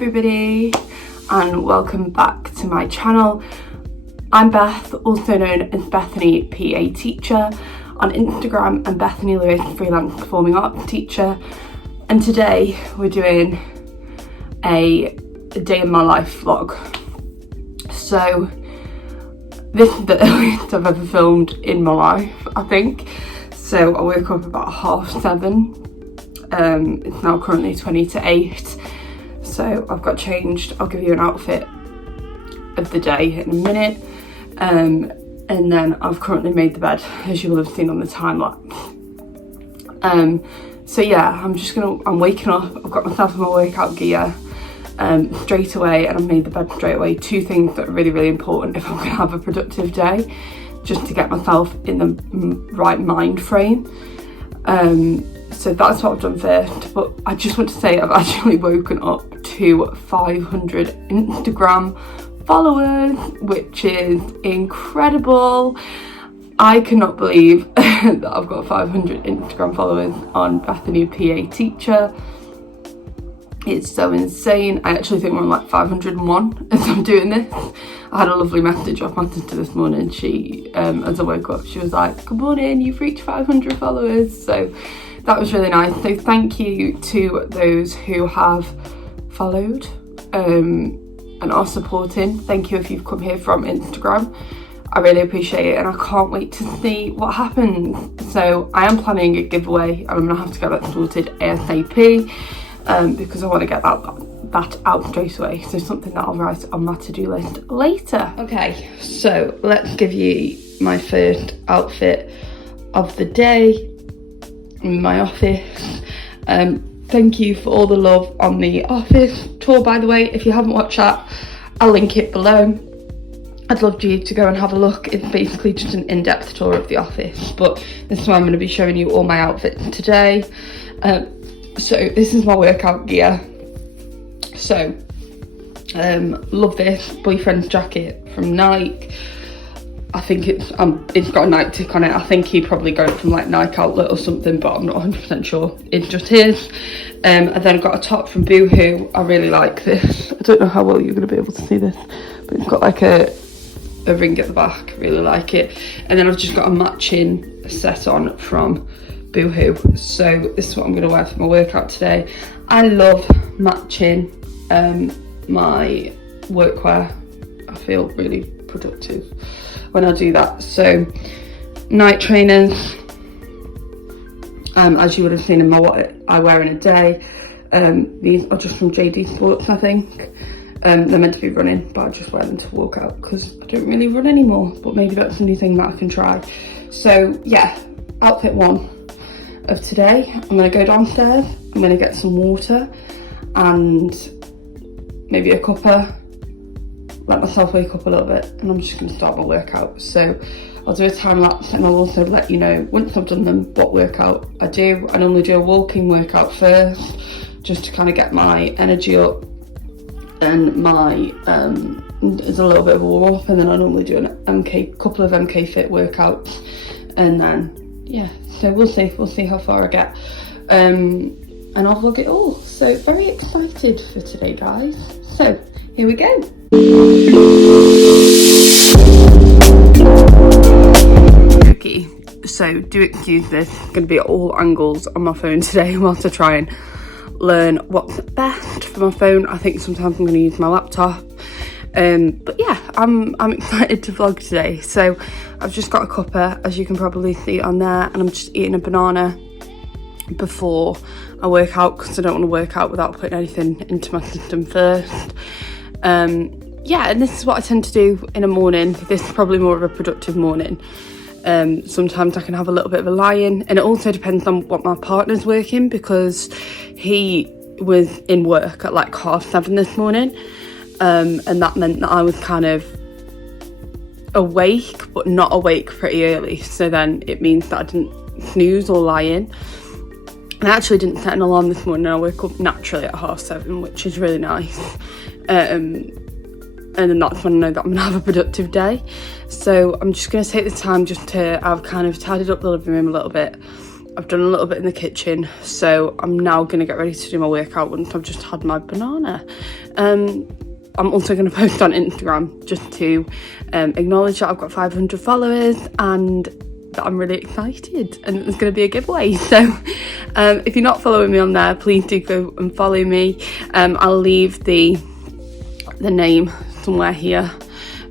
everybody and welcome back to my channel. I'm Beth, also known as Bethany PA Teacher on Instagram, and Bethany Lewis, freelance performing arts teacher, and today we're doing a day in my life vlog. So this is the earliest I've ever filmed in my life, I think. So I woke up about 7:30. It's now currently 20 to 8. So I've got changed. I'll give you an outfit of the day in a minute. And then I've currently made the bed, as you will have seen on the time lapse. So yeah, I'm waking up. I've got myself in my workout gear straight away, and I've made the bed straight away. Two things that are really, really important if I'm gonna have a productive day, just to get myself in the right mind frame. So that's what I've done first, but I just want to say I've actually woken up to 500 Instagram followers, which is incredible. I cannot believe that I've got 500 Instagram followers on Bethany PA Teacher. It's so insane. I actually think we're on like 501 as I'm doing this. I had a lovely message off my sister this morning. She, as I woke up, she was like, "Good morning, you've reached 500 followers." So that was really nice. So thank you to those who have followed and are supporting. Thank you if you've come here from Instagram. I really appreciate it, and I can't wait to see what happens. So I am planning a giveaway, and I'm gonna have to get that sorted ASAP because I want to get that out straight away. So something that I'll write on my to-do list later. Okay, so let's give you my first outfit of the day in my office. Thank you for all the love on the office tour, by the way. If you haven't watched that, I'll link it below. I'd love you to go and have a look. It's basically just an in-depth tour of the office, but this is why I'm going to be showing you all my outfits today. So this is my workout gear. So love this boyfriend's jacket from Nike. I think it's got a Nike tick on it. I think he probably got it from like Nike Outlet or something, but I'm not 100% sure. It's just his. And then I've got a top from Boohoo. I really like this. I don't know how well you're going to be able to see this, but it's got like a ring at the back. Really like it. And then I've just got a matching set on from Boohoo. So this is what I'm going to wear for my workout today. I love matching my workwear. I feel really productive when I do that. So night trainers, as you would have seen in my what I wear in a day. These are just from JD Sports, I think. They're meant to be running, but I just wear them to walk out because I don't really run anymore, but maybe that's a new thing that I can try. So yeah, outfit one of today. I'm gonna go downstairs, I'm gonna get some water and maybe a cuppa, let myself wake up a little bit, and I'm just going to start my workout. So I'll do a time lapse, and I'll also let you know once I've done them what workout I do. I normally do a walking workout first, just to kind of get my energy up and my there's a little bit of a warm up, and then I normally do a couple of MK Fit workouts, and then yeah, so we'll see how far I get, and I'll vlog it all. So very excited for today, guys. So here we go. Okay, so do excuse this, I'm going to be at all angles on my phone today whilst I try and learn what's best for my phone. I think sometimes I'm going to use my laptop, but yeah, I'm excited to vlog today. So I've just got a cuppa, as you can probably see on there, and I'm just eating a banana before I work out because I don't want to work out without putting anything into my system first. Yeah, and this is what I tend to do in a morning. This is probably more of a productive morning. Sometimes I can have a little bit of a lie-in, and it also depends on what my partner's working, because he was in work at like 7:30 this morning, and that meant that I was kind of awake but not awake pretty early, so then it means that I didn't snooze or lie in. I actually didn't set an alarm this morning. I woke up naturally at 7:30, which is really nice. And then that's when I know that I'm gonna have a productive day. So I'm just gonna take the time just to, I've kind of tidied up the living room a little bit. I've done a little bit in the kitchen, so I'm now going to get ready to do my workout once I've just had my banana. I'm also going to post on Instagram just to acknowledge that I've got 500 followers and that I'm really excited, and there's going to be a giveaway. So if you're not following me on there, please do go and follow me. I'll leave the name somewhere here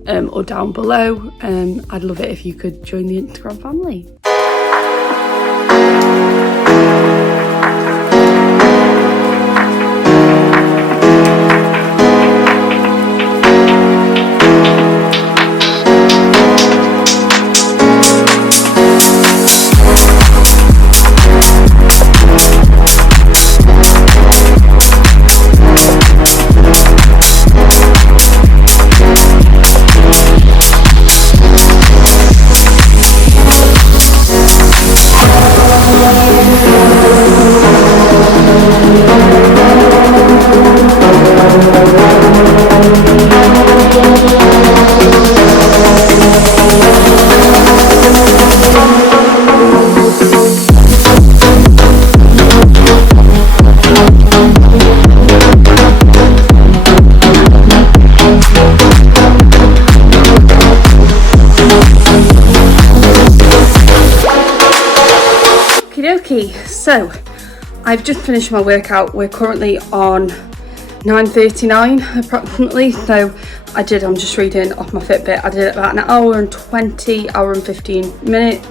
or down below. I'd love it if you could join the Instagram family. So I've just finished my workout. We're currently on 9:39 approximately. So I'm just reading off my Fitbit, I did about an hour and 15 minutes,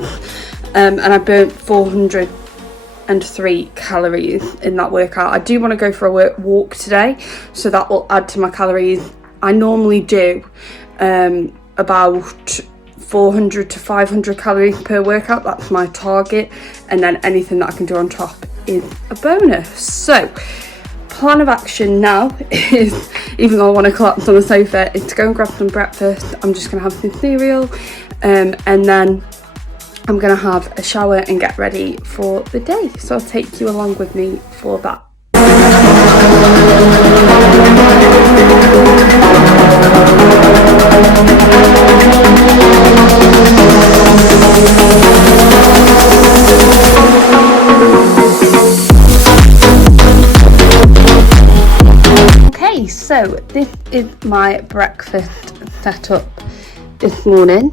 and I burnt 403 calories in that workout. I do want to go for a walk today, so that will add to my calories. I normally do about 400 to 500 calories per workout. That's my target, and then anything that I can do on top is a bonus. So plan of action now is, even though I want to collapse on the sofa, is to go and grab some breakfast. I'm just going to have some cereal, and then I'm going to have a shower and get ready for the day. So I'll take you along with me for that. Okay, so this is my breakfast setup this morning.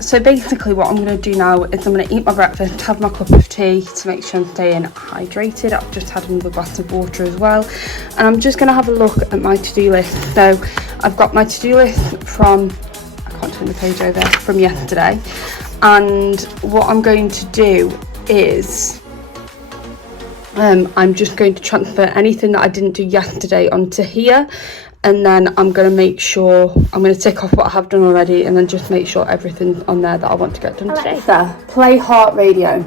So basically what I'm going to do now is I'm going to eat my breakfast, have my cup of tea to make sure I'm staying hydrated. I've just had another glass of water as well, and I'm just going to have a look at my to-do list. So I've got my to-do list from, I can't turn the page over, from yesterday, and what I'm going to do is I'm just going to transfer anything that I didn't do yesterday onto here, and then I'm going to make sure, I'm going to tick off what I have done already, and then just make sure everything's on there that I want to get done today. Alexa, play Heart Radio.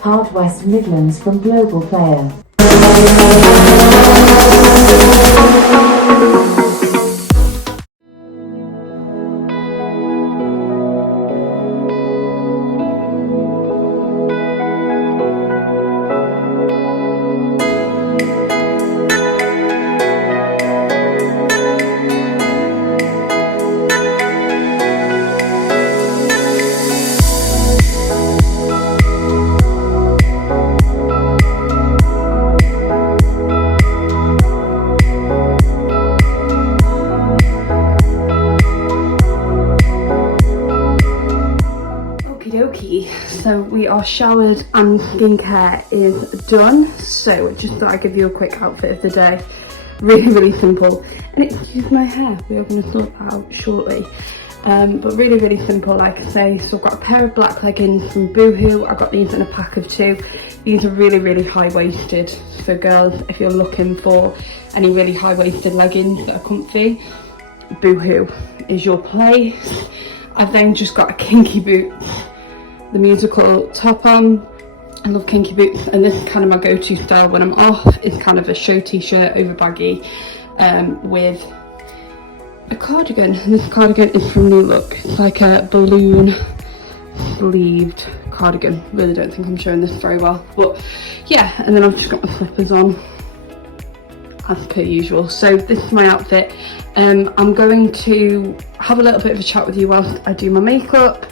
Heart West Midlands from Global Player. So we are showered and skincare is done. So just thought I'd give you a quick outfit of the day. Really simple, and excuse my hair, we are going to sort that out shortly. But really simple, like I say. So I've got a pair of black leggings from Boohoo. I got these in a pack of 2. These are really high-waisted, so girls, if you're looking for any really high-waisted leggings that are comfy, Boohoo is your place. I've then just got a Kinky Boots, the musical top on. I love Kinky Boots, and this is kind of my go-to style when I'm off. It's kind of a show t-shirt over baggy with a cardigan, and this cardigan is from Luxe. It's like a balloon sleeved cardigan. Really don't think I'm showing this very well, but yeah. And then I've just got my slippers on as per usual. So this is my outfit. I'm going to have a little bit of a chat with you whilst I do my makeup,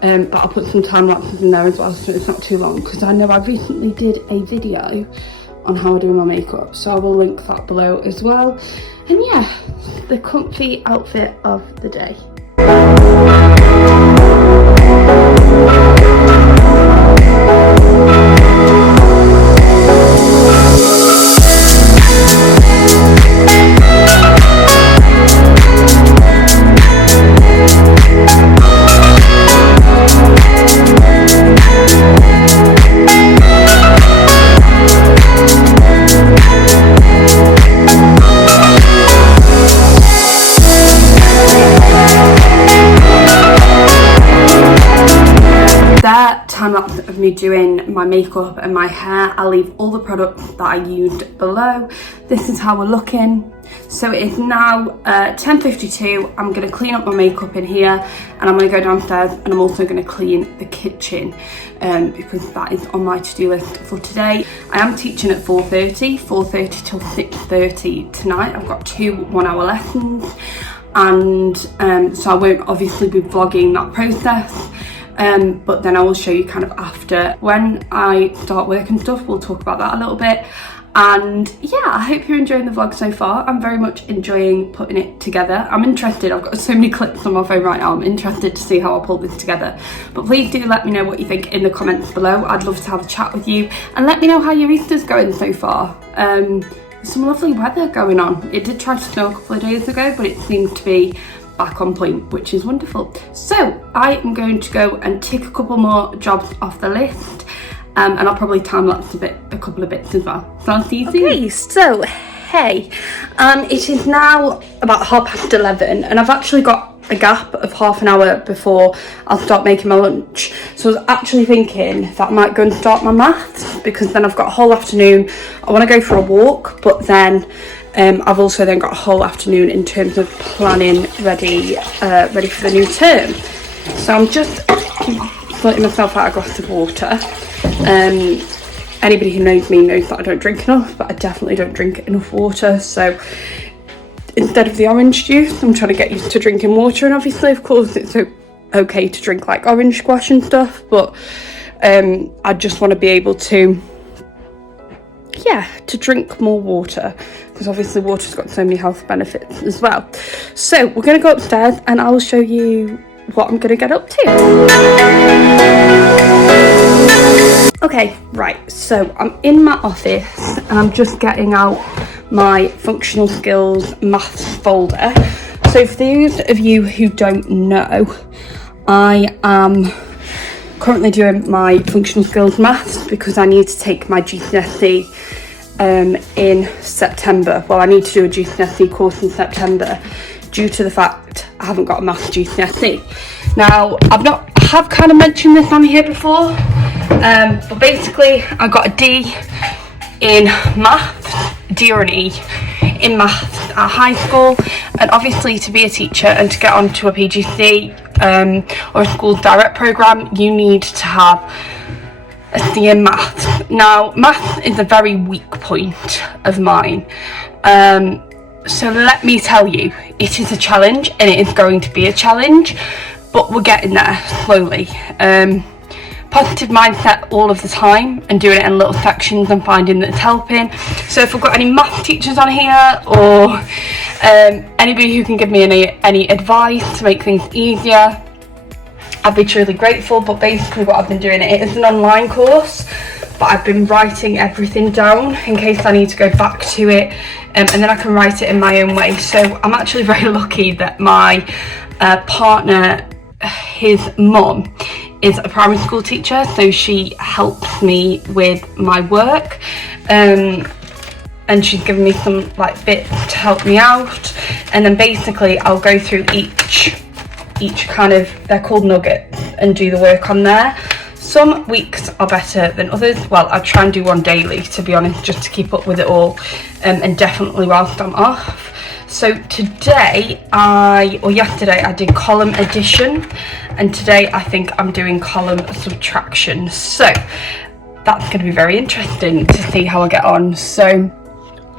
but I'll put some time lapses in there as well so it's not too long, because I know I recently did a video on how I do my makeup, so I will link that below as well. And yeah, the comfy outfit of the day. Time lapse of me doing my makeup and my hair. I'll leave all the products that I used below. This is how we're looking. So it is now 10:52. I'm going to clean up my makeup in here, and I'm going to go downstairs, and I'm also going to clean the kitchen because that is on my to-do list for today. I am teaching at 4:30 till 6:30 tonight. I've got 2 1-hour lessons, and so I won't obviously be vlogging that process. But then I will show you kind of after when I start work and stuff. We'll talk about that a little bit. And yeah, I hope you're enjoying the vlog so far. I'm very much enjoying putting it together. I'm interested, I've got so many clips on my phone right now. I'm interested to see how I'll pull this together. But please do let me know what you think in the comments below. I'd love to have a chat with you, and let me know how your Easter's going so far. Some lovely weather going on. It did try to snow a couple of days ago, but it seems to be back on point, which is wonderful. So I am going to go and tick a couple more jobs off the list, and I'll probably time lapse a couple of bits as well. So I'll see you soon. Okay, so hey, it is now about 11:30, and I've actually got a gap of half an hour before I'll start making my lunch. So I was actually thinking that I might go and start my maths, because then I've got a whole afternoon. I want to go for a walk, but then I've also then got a whole afternoon in terms of planning ready for the new term. So I'm just letting myself out a glass of water. Anybody who knows me knows that I don't drink enough, but I definitely don't drink enough water. So instead of the orange juice, I'm trying to get used to drinking water. And obviously, of course, it's okay to drink like orange squash and stuff, but I just want to be able to drink more water, because obviously water's got so many health benefits as well. So we're going to go upstairs and I'll show you what I'm going to get up to. Okay, right, so I'm in my office and I'm just getting out my functional skills maths folder. So for those of you who don't know, I am currently doing my functional skills maths because I need to take my GCSE in September. Well, I need to do a GCSE course in September due to the fact I haven't got a maths GCSE. Now, I have kind of mentioned this on here before, but basically I got a D in maths, D or an E in maths at high school, and obviously to be a teacher and to get onto a PGC or a school's direct programme, you need to have a C in maths. Now, maths is a very weak point of mine, so let me tell you, it is a challenge, and it is going to be a challenge, but we're getting there slowly. Positive mindset all of the time, and doing it in little sections and finding that it's helping. So if we've got any math teachers on here, or anybody who can give me any advice to make things easier, I'd be truly grateful. But basically what I've been doing, it is an online course, but I've been writing everything down in case I need to go back to it, and then I can write it in my own way. So I'm actually very lucky that my partner, his mum, is a primary school teacher, so she helps me with my work, and she's given me some like bits to help me out, and then basically I'll go through each kind of, they're called nuggets, and do the work on there. Some weeks are better than others. Well, I try and do one daily, to be honest, just to keep up with it all, and definitely whilst I'm off. So yesterday I did column addition, and today I think I'm doing column subtraction. So that's going to be very interesting to see how I get on. So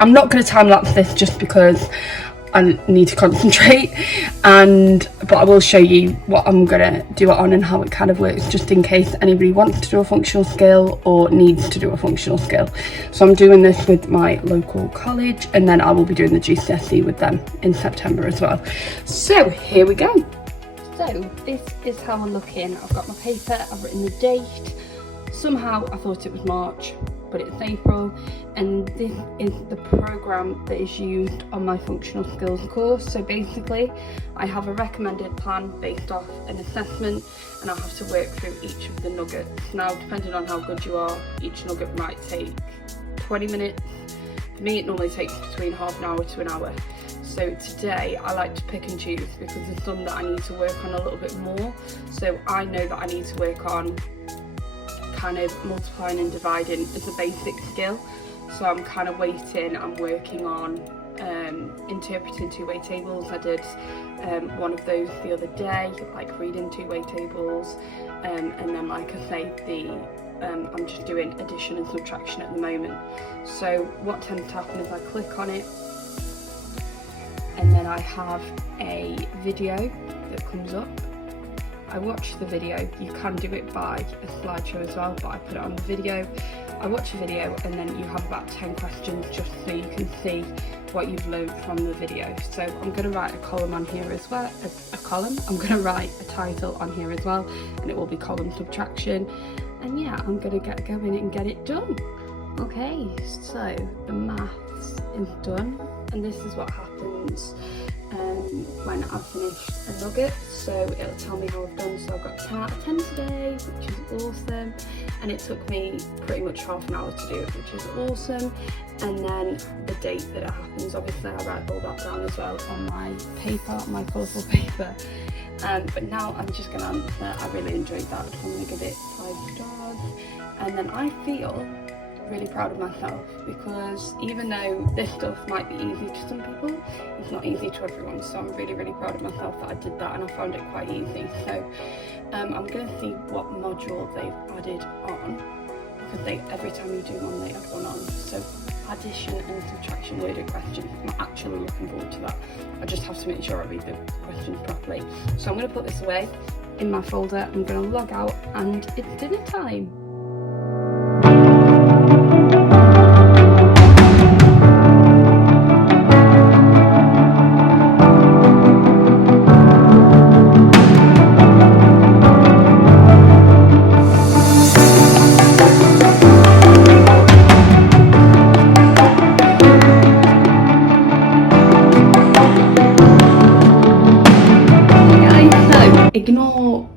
I'm not going to time lapse this just because I need to concentrate, but I will show you what I'm gonna do it on and how it kind of works, just in case anybody wants to do a functional skill or needs to do a functional skill. So I'm doing this with my local college, and then I will be doing the GCSE with them in September as well. So here we go. So this is how I'm looking. I've got my paper, I've written the date. Somehow I thought it was March, but it's April, and this is the programme that is used on my functional skills course. So basically I have a recommended plan based off an assessment, and I'll have to work through each of the nuggets. Now, depending on how good you are, each nugget might take 20 minutes. For me, it normally takes between half an hour to an hour. So today I like to pick and choose, because there's some that I need to work on a little bit more. So I know that I need to work on kind of multiplying and dividing as a basic skill. So I'm kind of waiting, I'm working on interpreting two-way tables. I did one of those the other day, like reading two-way tables, and then, like I say, I'm just doing addition and subtraction at the moment. So what tends to happen is I click on it, and then I have a video that comes up. I watch the video. You can do it by a slideshow as well, but I put it on the video. I watch a video, and then you have about 10 questions just so you can see what you've learned from the video. So I'm going to write a column on here as well, I'm going to write a title on here as well, and it will be column subtraction. And yeah, I'm going to get going and get it done. Okay, so the maths is done, and this is what happens when I've finished a nugget. So it'll tell me how I've done. So I've got 10 out of 10 today, which is awesome, and it took me pretty much half an hour to do it, which is awesome. And then the date that it happens, obviously I write all that down as well on my paper, on my colourful paper. But now I'm just going to answer. I really enjoyed that, so I'm going to give it 5 stars. And then I feel really proud of myself, because even though this stuff might be easy to some people, it's not easy to everyone. So I'm really, really proud of myself that I did that, and I found it quite easy. So I'm going to see what module they've added on, because every time you do one, they add one on. So addition and subtraction worded questions. I'm actually looking forward to that. I just have to make sure I read the questions properly. So I'm going to put this away in my folder. I'm going to log out, and it's dinner time. Ignore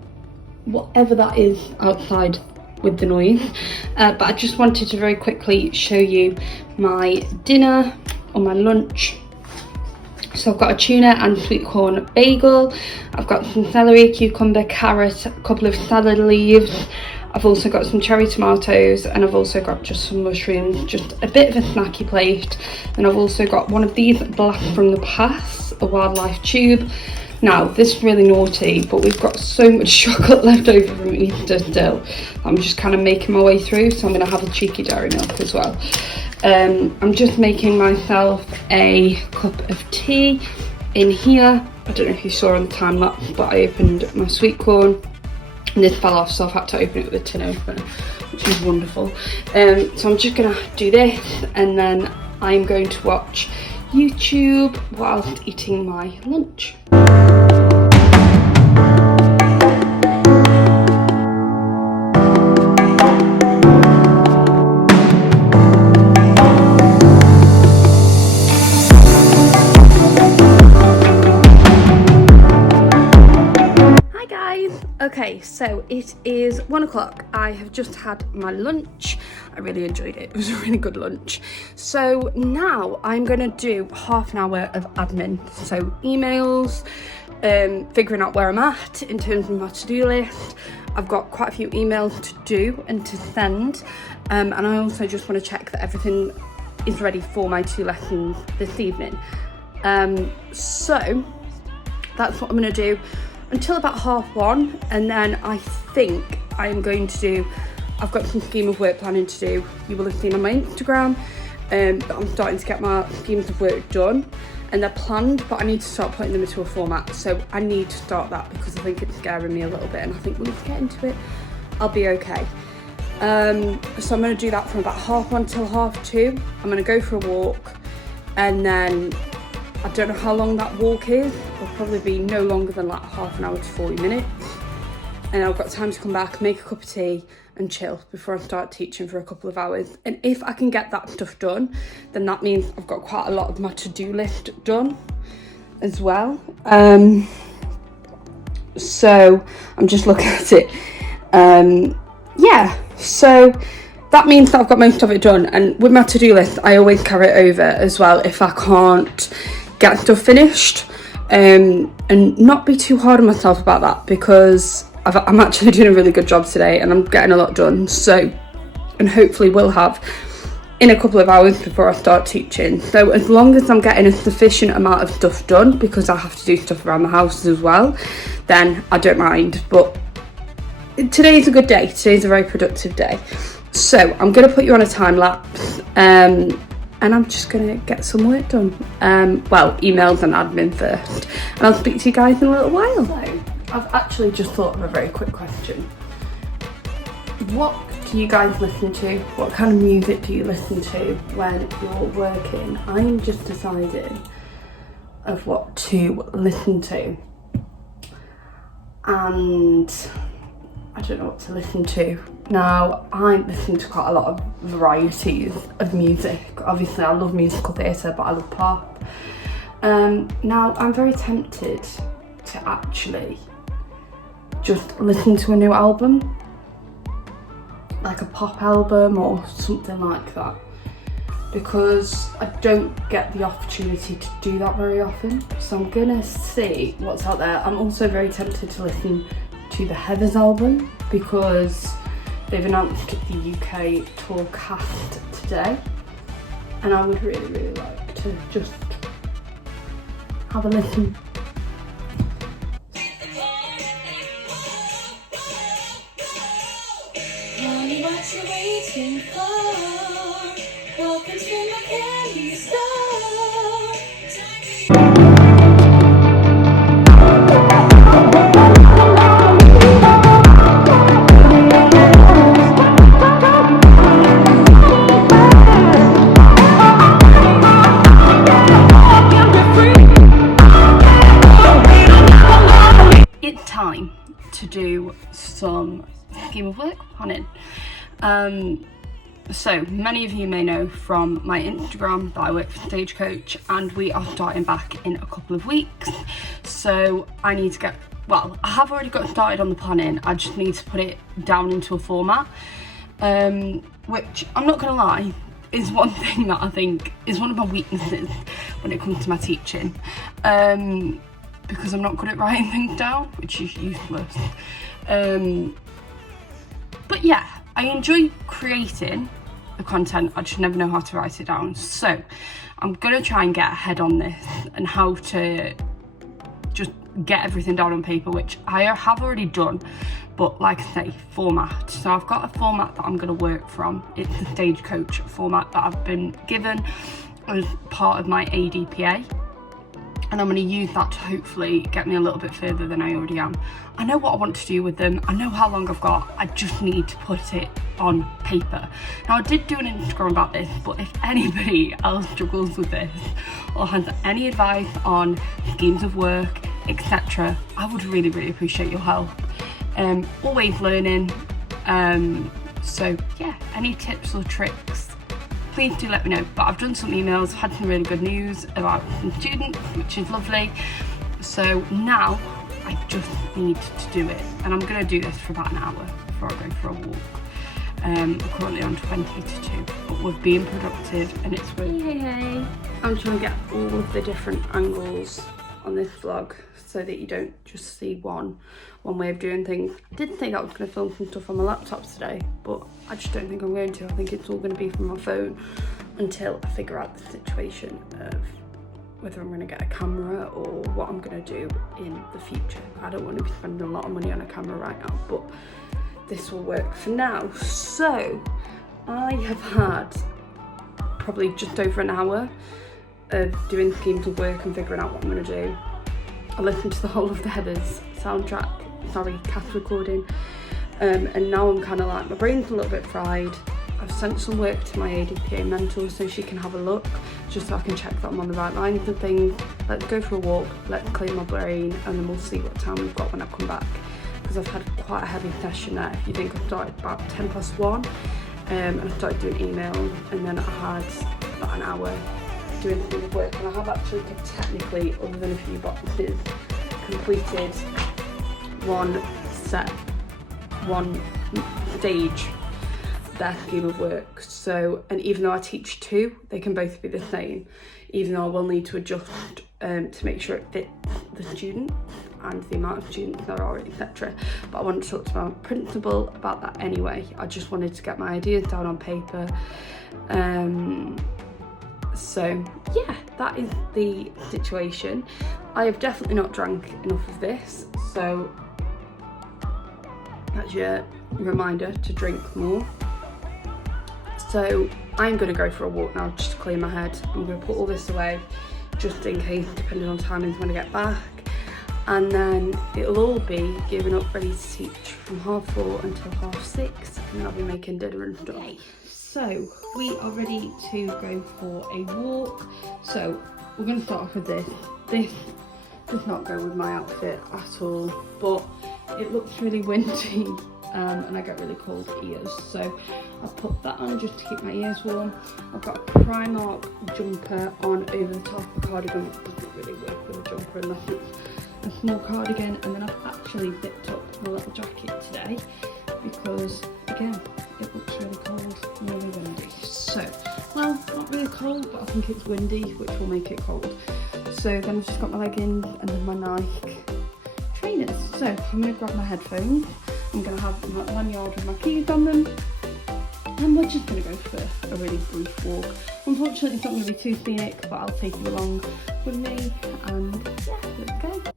whatever that is outside with the noise, but I just wanted to very quickly show you my dinner or my lunch. So I've got a tuna and sweet corn bagel, I've got some celery, cucumber, carrot, a couple of salad leaves, I've also got some cherry tomatoes, and I've also got just some mushrooms, just a bit of a snacky plate. And I've also got one of these blast from the past, a wildlife tube. Now, this is really naughty, but we've got so much chocolate left over from Easter still. I'm just kind of making my way through, so I'm going to have a cheeky dairy milk as well. I'm just making myself a cup of tea in here. I don't know if you saw on the time lapse, but I opened my sweet corn, and this fell off, so I've had to open it with a tin opener, which is wonderful. So I'm just going to do this, and then I'm going to watch YouTube whilst eating my lunch. Okay, so it is 1 o'clock. I have just had my lunch. I really enjoyed it. It was a really good lunch. So now I'm going to do half an hour of admin. So emails, figuring out where I'm at in terms of my to-do list. I've got quite a few emails to do and to send. And I also just want to check that everything is ready for my 2 lessons this evening. So that's what I'm going to do until about 1:30, and then I think I'm going to do, I've got some scheme of work planning to do. You will have seen on my Instagram that I'm starting to get my schemes of work done, and they're planned, but I need to start putting them into a format. So I need to start that because I think it's scaring me a little bit, and I think when we get into it, I'll be okay. So I'm going to do that from about 1:30 till 2:30. I'm going to go for a walk, and then I don't know how long that walk is. It'll probably be no longer than like half an hour to 40 minutes. And I've got time to come back, make a cup of tea and chill before I start teaching for a couple of hours. And if I can get that stuff done, then that means I've got quite a lot of my to-do list done as well. So I'm just looking at it. Yeah, so that means that I've got most of it done. And with my to-do list, I always carry it over as well if I can't get stuff finished. And not be too hard on myself about that, because I'm actually doing a really good job today and I'm getting a lot done. So, and hopefully we'll have in a couple of hours before I start teaching. So as long as I'm getting a sufficient amount of stuff done, because I have to do stuff around the house as well, then I don't mind. But today's a good day. Today's a very productive day. So I'm going to put you on a time lapse, and I'm just going to get some work done. Well, emails and admin first, and I'll speak to you guys in a little while. So I've actually just thought of a very quick question. What do you guys listen to? What kind of music do you listen to when you're working? I'm just deciding of what to listen to, and I don't know what to listen to. Now, I listen to quite a lot of varieties of music. Obviously, I love musical theatre, but I love pop. Now, I'm very tempted to actually just listen to a new album, like a pop album or something like that, because I don't get the opportunity to do that very often. So I'm gonna see what's out there. I'm also very tempted to listen to the Heathers album, because they've announced the UK tour cast today, and I would really, really like to just have a listen. What you waiting for? Welcome to my candy store. It's time to do some scheme of work planning. So many of you may know from my Instagram that I work for Stagecoach, and we are starting back in a couple of weeks. So I need to get, well, I have already got started on the planning. I just need to put it down into a format, which I'm not gonna lie, is one thing that I think is one of my weaknesses when it comes to my teaching, because I'm not good at writing things down, which is useless. But yeah, I enjoy creating the content, I just never know how to write it down. So I'm gonna try and get ahead on this and how to just get everything down on paper, which I have already done, but like I say, format. So I've got a format that I'm gonna work from. It's the Stagecoach format that I've been given as part of my ADPA. And I'm going to use that to hopefully get me a little bit further than I already am. I know what I want to do with them. I know how long I've got. I just need to put it on paper. Now, I did do an Instagram about this, but if anybody else struggles with this or has any advice on schemes of work, etc., I would really, really appreciate your help. Always learning. So yeah, any tips or tricks, please do let me know. But I've done some emails, had some really good news about some students, which is lovely. So now I just need to do it, and I'm going to do this for about an hour before I go for a walk. We're currently on 20 to 2, but we're being productive and it's really hey. I'm trying to get all of the different angles on this vlog so that you don't just see one way of doing things. I did think I was going to film some stuff on my laptop today, but I just don't think I'm going to. I think it's all going to be from my phone until I figure out the situation of whether I'm going to get a camera or what I'm going to do in the future. I don't want to be spending a lot of money on a camera right now, but this will work for now. So I have had probably just over an hour of doing schemes of work and figuring out what I'm going to do. I listened to the whole of the Heathers cast recording, and now I'm kind of like, my brain's a little bit fried. I've sent some work to my ADPA mentor so she can have a look, just so I can check that I'm on the right lines and things. Let's go for a walk, let's clear my brain, and then we'll see what time we've got when I come back, because I've had quite a heavy session there. If you think, I started about 1:10 and I started doing email, and then I had about an hour doing some work, and I have actually technically, other than a few boxes, completed one stage their scheme of work. So, and even though I teach 2, they can both be the same, even though I will need to adjust to make sure it fits the student and the amount of students there are, etc. But I wanted to talk to my principal about that anyway. I just wanted to get my ideas down on paper. So yeah, that is the situation. I have definitely not drank enough of this, so that's your reminder to drink more. So I'm going to go for a walk now just to clear my head. I'm going to put all this away just in case, depending on timings when I get back. And then it'll all be gearing up ready to teach from 4:30 until 6:30, and then I'll be making dinner and stuff. Okay. So we are ready to go for a walk. So we're going to start off with this. This does not go with my outfit at all, but it looks really windy. And I get really cold ears, so I've put that on just to keep my ears warm. I've got a Primark jumper on over the top of a cardigan, which doesn't really work with a jumper unless it's a small cardigan. And then I've actually zipped up my little jacket today because, again, it looks really cold and really windy. So, well, not really cold, but I think it's windy, which will make it cold. So then I've just got my leggings and then my Nike trainers. So I'm going to grab my headphones. I'm going to have my lanyard with my keys on them, and we're just going to go for a really brief walk. Unfortunately, it's not going to be too scenic, but I'll take you along with me, and yeah, let's go.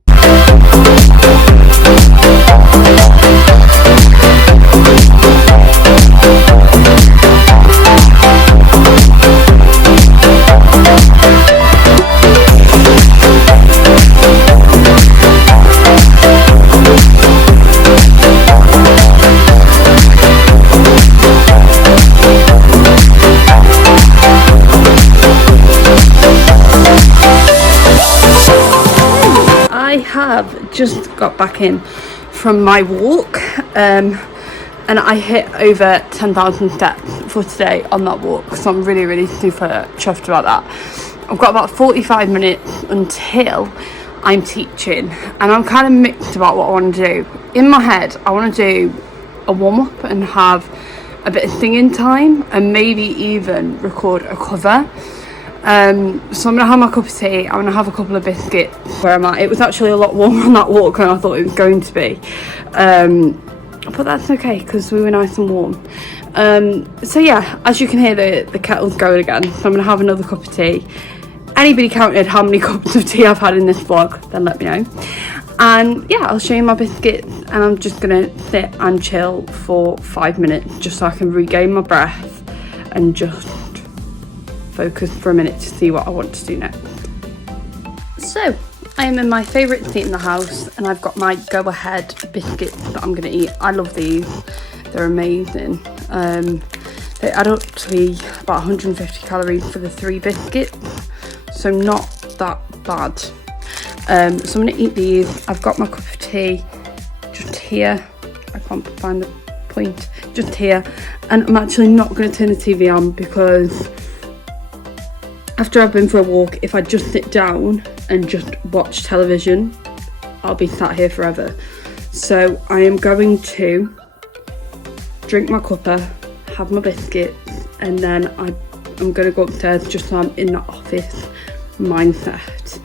Have just got back in from my walk, and I hit over 10,000 steps for today on that walk, so I'm really super chuffed about that. I've got about 45 minutes until I'm teaching, and I'm kind of mixed about what I want to do. In my head, I want to do a warm-up and have a bit of singing time, and maybe even record a cover. So I'm going to have my cup of tea, I'm going to have a couple of biscuits where I'm at. It was actually a lot warmer on that walk than I thought it was going to be. But that's okay, because we were nice and warm. So yeah, as you can hear, the kettle's going again. So I'm going to have another cup of tea. Anybody counted how many cups of tea I've had in this vlog, then let me know. And yeah, I'll show you my biscuits, and I'm just going to sit and chill for 5 minutes just so I can regain my breath and just focus for a minute to see what I want to do next. So I am in my favourite seat in the house, and I've got my Go Ahead biscuits that I'm going to eat. I love these, they're amazing. They add up to be about 150 calories for the 3 biscuits, so not that bad. So I'm going to eat these. I've got my cup of tea just here. I can't find the point, just here. And I'm actually not going to turn the TV on, because after I've been for a walk, if I just sit down and just watch television, I'll be sat here forever. So I am going to drink my cuppa, have my biscuits, and then I'm going to go upstairs just so I'm in that office mindset.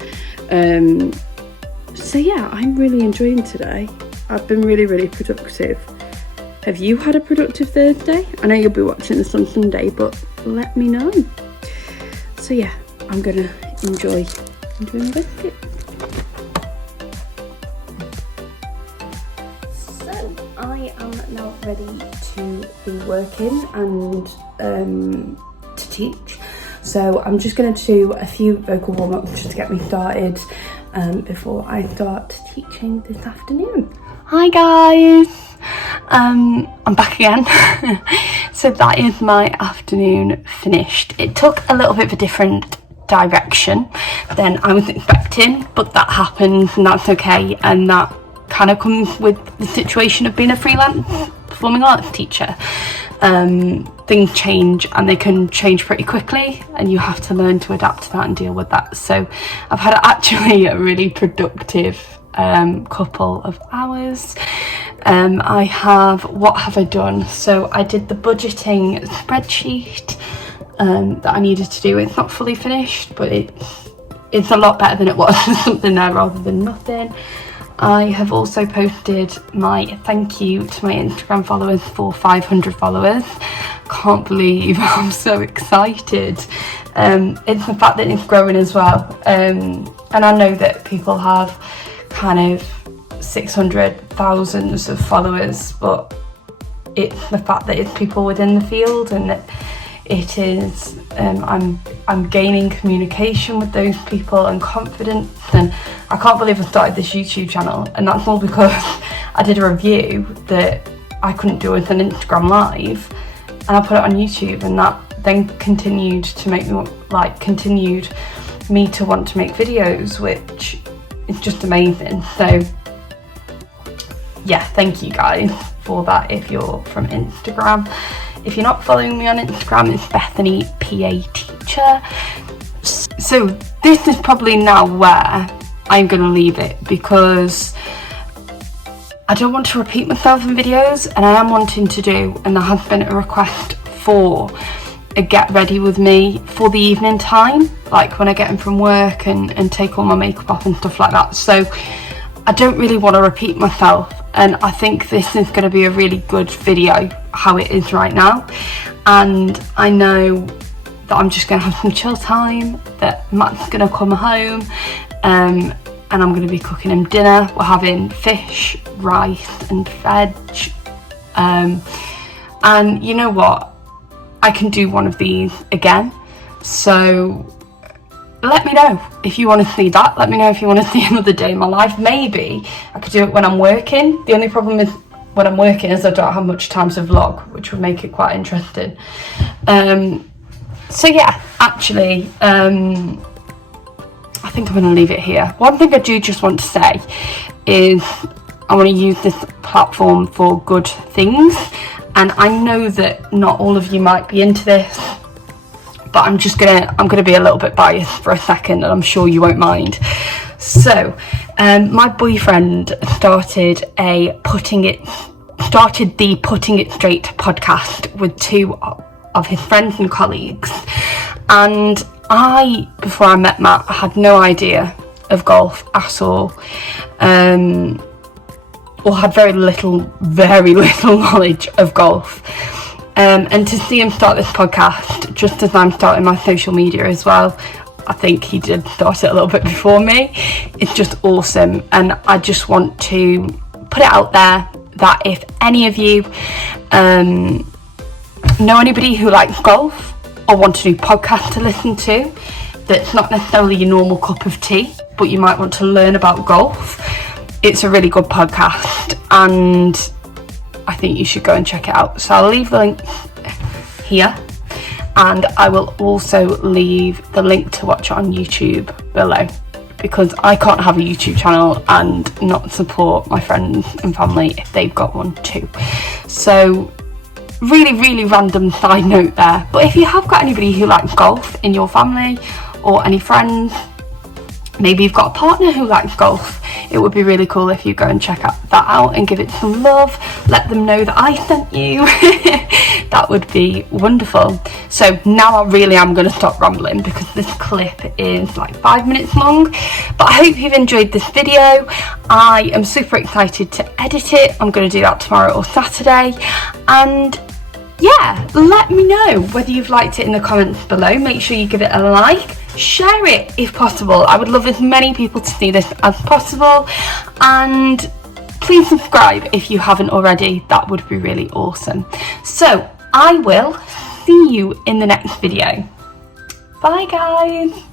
So yeah, I'm really enjoying today. I've been really productive. Have you had a productive Thursday? I know you'll be watching this on Sunday, but let me know. So yeah, I'm gonna enjoy my biscuit. So I am now ready to be working and to teach. So I'm just going to do a few vocal warm-ups just to get me started before I start teaching this afternoon. Hi guys, I'm back again. So that is my afternoon finished. It took a little bit of a different direction than I was expecting, but that happens and that's okay, and that kind of comes with the situation of being a freelance performing arts teacher. Things change and they can change pretty quickly, and you have to learn to adapt to that and deal with that. So I've had actually a really productive couple of hours. What have I done? So I did the budgeting spreadsheet that I needed to do. It's not fully finished, but it's a lot better than it was. There's something there rather than nothing. I have also posted my thank you to my Instagram followers for 500 followers. Can't believe I'm so excited. It's the fact that it's growing as well. And I know that people have kind of 600,000 of followers, but it's the fact that it's people within the field, and that it is I'm gaining communication with those people and confidence. And I can't believe I started this YouTube channel, and that's all because I did a review that I couldn't do with an Instagram live, and I put it on YouTube, and that then continued to make me to want to make videos, which is just amazing. So yeah, thank you guys for that if you're from Instagram. If you're not following me on Instagram, it's Bethany PA Teacher. So this is probably now where I'm going to leave it, because I don't want to repeat myself in videos, and I am wanting to do, and there has been a request for a get ready with me for the evening time, like when I get in from work and take all my makeup off and stuff like that. So I don't really want to repeat myself, and I think this is going to be a really good video how it is right now. And I know that I'm just going to have some chill time, that Matt's going to come home, and I'm going to be cooking him dinner. We're having fish, rice and veg, and you know what, I can do one of these again. So let me know if you want to see that. Let me know if you want to see another day in my life. Maybe I could do it when I'm working. The only problem is when I'm working is I don't have much time to vlog, which would make it quite interesting. So yeah, actually, I think I'm going to leave it here. One thing I do just want to say is I want to use this platform for good things, and I know that not all of you might be into this, but I'm gonna be a little bit biased for a second, and I'm sure you won't mind. So my boyfriend started the Putting It Straight podcast with two of his friends and colleagues, and before I met Matt, I had no idea of golf at all, or had very little knowledge of golf. And to see him start this podcast just as I'm starting my social media as well, I think he did start it a little bit before me, it's just awesome. And I just want to put it out there that if any of you know anybody who likes golf or want a new podcast to listen to that's not necessarily your normal cup of tea, but you might want to learn about golf, it's a really good podcast, and I think you should go and check it out. So I'll leave the link here, and I will also leave the link to watch it on YouTube below, because I can't have a YouTube channel and not support my friends and family if they've got one too. So really random side note there, but if you have got anybody who likes golf in your family or any friends, maybe you've got a partner who likes golf, it would be really cool if you go and check that out and give it some love. Let them know that I sent you. That would be wonderful. So now I really am going to stop rambling, because this clip is like 5 minutes long, but I hope you've enjoyed this video. I am super excited to edit it. I'm going to do that tomorrow or Saturday, and yeah, let me know whether you've liked it in the comments below. Make sure you give it a like, share it if possible. I would love as many people to see this as possible, and please subscribe if you haven't already. That would be really awesome. So I will see you in the next video. Bye guys.